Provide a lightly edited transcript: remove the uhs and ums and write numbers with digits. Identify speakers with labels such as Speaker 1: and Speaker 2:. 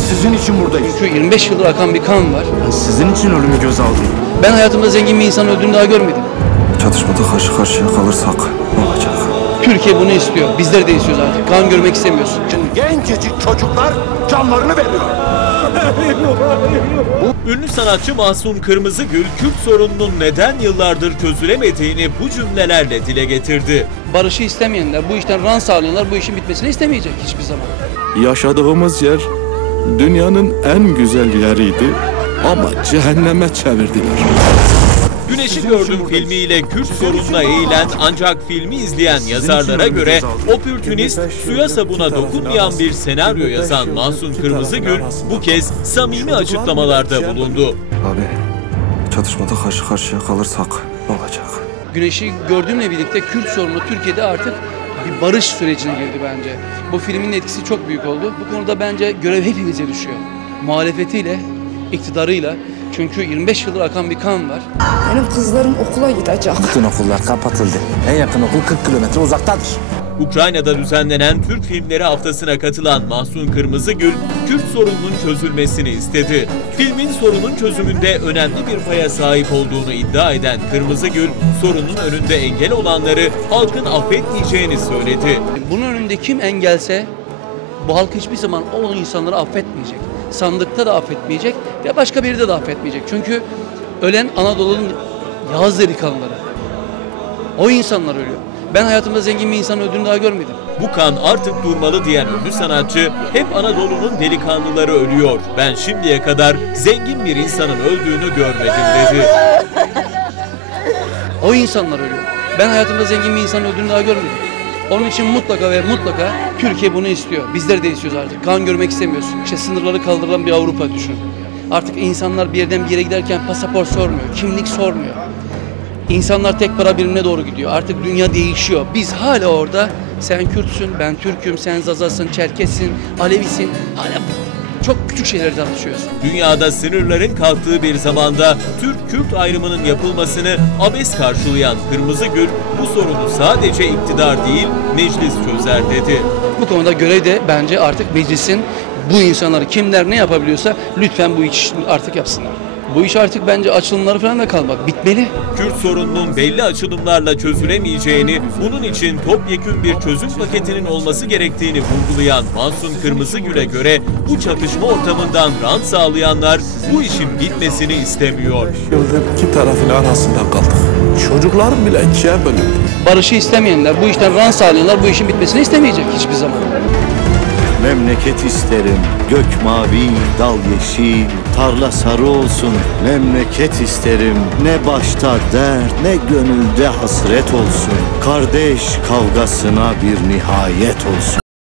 Speaker 1: sizin için buradayız.
Speaker 2: Çünkü 25 yıldır akan bir kan var.
Speaker 1: Ben sizin için ölümü göz aldım.
Speaker 2: Ben hayatımda zengin bir insan öldüğünü daha görmedim.
Speaker 1: Çatışmada karşı karşıya kalırsak ne olacak?
Speaker 2: Türkiye bunu istiyor. Bizler de istiyoruz artık. Kan görmek istemiyorsun.
Speaker 1: Gencecik çocuklar canlarını veriyor.
Speaker 3: Ünlü sanatçı Mahsun Kırmızıgül, Kürt sorununun neden yıllardır çözülemediğini bu cümlelerle dile getirdi.
Speaker 2: Barışı istemeyenler, bu işten rant sağlayanlar bu işin bitmesini istemeyecek hiçbir zaman.
Speaker 4: Yaşadığımız yer dünyanın en güzel yeriydi ama cehenneme çevirdiler.
Speaker 3: Güneşi Gördüm filmiyle Kürt sorununa eğilen ancak filmi izleyen yazarlara göre opürtünist, suya sabuna dokunmayan bir senaryo yazan Mahsun Kırmızıgül bu kez samimi açıklamalarda bulundu.
Speaker 1: Abi çatışmada karşı karşıya kalırsak ne olacak?
Speaker 2: Güneşi Gördüğümle birlikte Kürt sorunu Türkiye'de artık bir barış sürecine girdi bence. Bu filmin etkisi çok büyük oldu. Bu konuda bence görev hepimize düşüyor. Muhalefetiyle, iktidarıyla. Çünkü 25 yıldır akan bir kan var.
Speaker 5: Benim kızlarım okula gidecek.
Speaker 6: Bütün okullar kapatıldı. En yakın okul 40 kilometre uzaktadır.
Speaker 3: Ukrayna'da düzenlenen Türk Filmleri Haftası'na katılan Mahsun Kırmızıgül, Kürt sorununun çözülmesini istedi. Filmin sorunun çözümünde önemli bir paya sahip olduğunu iddia eden Kırmızıgül, sorunun önünde engel olanları halkın affetmeyeceğini söyledi.
Speaker 2: Bunun önünde kim engelse bu halk hiçbir zaman o insanları affetmeyecek. Sandıkta da affetmeyecek ve başka biri de affetmeyecek. Çünkü ölen Anadolu'nun Yağız delikanlıları. O insanlar ölüyor. Ben hayatımda zengin bir insan öldüğünü daha görmedim.
Speaker 3: Bu kan artık durmalı diyen ünlü sanatçı, hep Anadolu'nun delikanlıları ölüyor. Ben şimdiye kadar zengin bir insanın öldüğünü görmedim dedi.
Speaker 2: O insanlar ölüyor. Ben hayatımda zengin bir insan öldüğünü daha görmedim. Onun için mutlaka ve mutlaka Türkiye bunu istiyor. Bizler de istiyoruz artık. Kan görmek istemiyoruz. İşte sınırları kaldırılan bir Avrupa düşün. Artık insanlar bir yerden bir yere giderken pasaport sormuyor, kimlik sormuyor. İnsanlar tek para birimine doğru gidiyor. Artık dünya değişiyor. Biz hala orada sen Kürtsün, ben Türk'üm, sen Zazasın, Çerkessin, Alevisin. Hala çok küçük şeyleri tartışıyoruz.
Speaker 3: Dünyada sınırların kalktığı bir zamanda Türk-Kürt ayrımının yapılmasını abes karşılayan Kırmızıgül, bu sorunu sadece iktidar değil, meclis çözer dedi.
Speaker 2: Bu konuda görev de bence artık meclisin bu insanları kimler ne yapabiliyorsa lütfen bu iş artık yapsınlar. Bu iş artık bence açılımları falan da kalmadı. Bitmeli.
Speaker 3: Kürt sorununun belli açılımlarla çözülemeyeceğini, bunun için topyekün bir çözüm paketinin olması gerektiğini vurgulayan Mahsun Kırmızıgül'e göre bu çatışma ortamından rant sağlayanlar bu işin bitmesini istemiyor.
Speaker 4: Yıldır iki tarafın arasında kaldık. Çocuklarım bile ikiye bölündü.
Speaker 2: Barışı istemeyenler, bu işten rant sağlayanlar bu işin bitmesini istemeyecek hiçbir zaman.
Speaker 7: Memleket isterim, gök mavi, dal yeşil, tarla sarı olsun. Memleket isterim, ne başta dert, ne gönülde hasret olsun. Kardeş kavgasına bir nihayet olsun.